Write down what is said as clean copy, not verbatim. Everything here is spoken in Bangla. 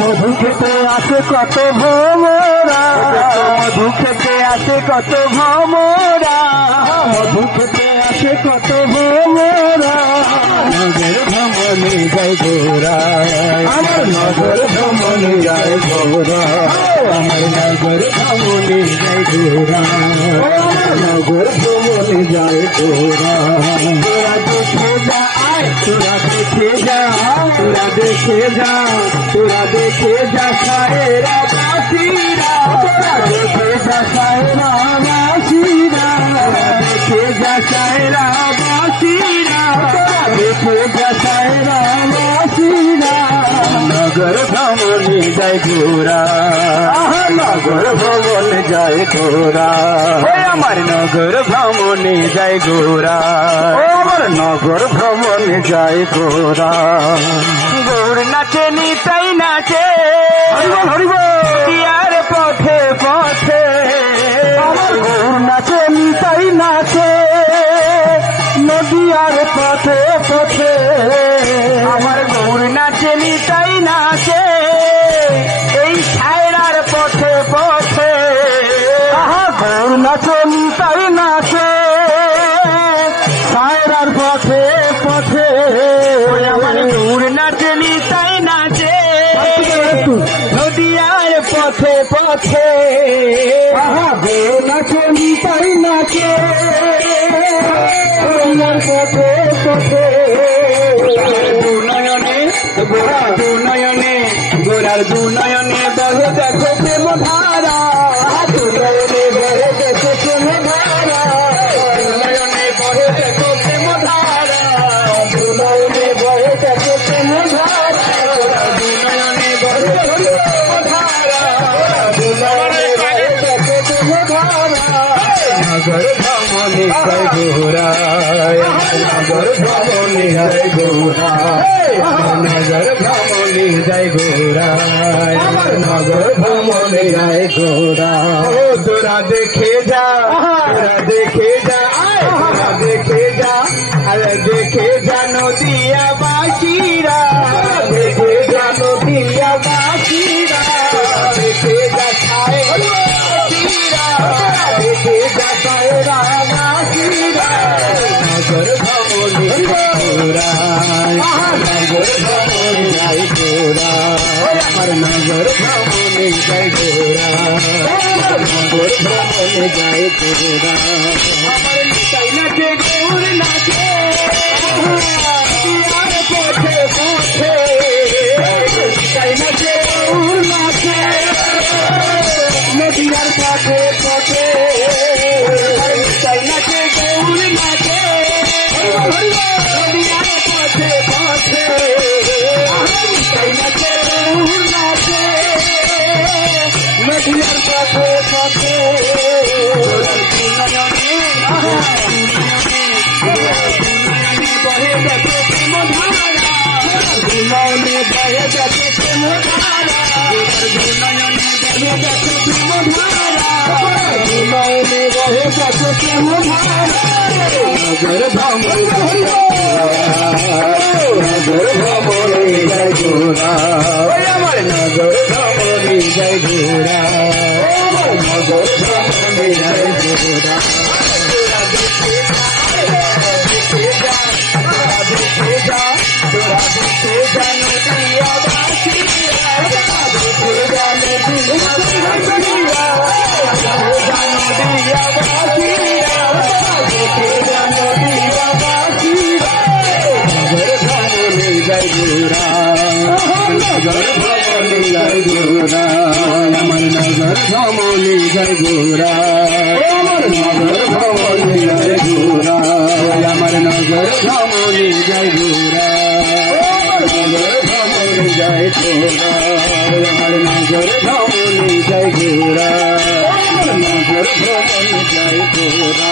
মধু খেতে আসে কত ভ্রমরা, মধু খেতে আসে কত ভ্রমরা, মধু খেতে আসে কত ভ্রমরা। নগর ভ্রমণে যাই ঘোরা, আমার নগর ভ্রমণে যাই ঘোরা, আমার নগর ভ্রমণে যাই ঘোরা, নগর ভ্রমণে যাই ঘোরা। তোরা দেখে যা, তোরা দেখে যা, তোরা দেখে যা, তোরা দেখে যা সায়েরা বাসিরা, তোরা দেখে যা সায়েরা বাসিরা, দেখে যা সায়েরা বাসিরা, দেখে যা সায়েরা বাসিরা। নগর ভ্রমণে যাই ঘোরা, নগর ভ্রমণে যাই ঘোরা, আমার নগর ভ্রমণে যাই ঘোরা, আমার নগর ভ্রমণে যাই ঘোরা। গৌর নাচে নিতাই নাচে, হরিবল পথে পথে, গৌর নাচে নিতাই নাচে, নদিয়ার পথে পথে, আমার গৌর নাচে নিতাই নাচে, এই ছায়রার পথে পথে। গৌর নাচে নিতাই নাচে, ছায়রার পথে পথে, আমার গৌর নাচে নিতাই নাচে, নদিয়ার পথে পথে। গৌর নাচে নিতাই নাচে, নদিয়ার পথে পথে। দুনয়নে গোরার দুনয়নে, গোরার দুনয়নে বহে দেখো প্রেম ধারা, দুনয়নে বহে দেখো প্রেম ধারা, দুনয়নে বহে দেখো প্রেম ধারা, দুনয়নে বহে দেখো প্রেম ধারা, দুনয়নে বহে দেখো প্রেম ধারা, দুনয়নে বহে দেখো প্রেম ধারা। নগর ভ্রমণে যাই ঘোরা, নগর ভ্রমণে যাই ঘোরা, নগর ভ্রমণে যাই ঘোরা, নগর ভ্রমণে যাই ঘোরা। তোরা দেখে যা, তোরা দেখে যা, তোরা দেখে যা, আরে দেখে যা নদিয়া বাসিরা, দেখে যা নদিয়া বাসিরা, দেখে যা ছায়রা বাসিরা, দেখে যা ছায়রা বাসিরা। নগর ভ্রমণে ঘোরা, নগর ভ্রমণে যাই ঘোরা, আমার নগর ভ্রমণে যাই ঘোরা, নগর ভ্রমণে যাই ঘোরা। আমার নিতাই নাচে গৌর নাচে, নদিয়ার পথে পথে, নিতাই নাচে গৌর নাচে, নদিয়ার পথে পথে, নিতাই নাচে গৌর নাচে, নদিয়ার পথে পথে, নিতাই নাচে গৌর নাচে, নদিয়ার পথে পথে। বহে দেখে প্রেম ধারা, দুনয়নে বহে দেখে প্রেম ধারা, দুনয়নে বহে দেখে প্রেম ধারা, দুনয়নে বহে দেখে প্রেম ধারা। নগর ভ্রমণে নগর ভ্রমণে যাই ঘোরা, আমার নগর ভ্রমণে যাই ঘোরা, নগর ভ্রমণে যাই ঘোরা। তোরা দেখে যা, তোরা দেখে যা, তোরা দেখে যা নদিয়া বাসিরা, দেখে যা নদিয়া বাসিরা, নদিয়া বাসিরা, দেখে যা নদিয়া বাসিরা। নগর ভ্রমণে যাই ঘোরা, নগর ভ্রমণে যাই ঘোরা, আমার নগর ভ্রমণে যাই ঘোরা, আমার নগর ভ্রমণে যাই ঘোরা, আমার নগর ভ্রমণে যাই ঘোরা, নগর ভ্রমণে যাই ঘোরা, আমার নগর ভ্রমণে যাই ঘোরা, নগর ভ্রমণে যাই ঘোরা।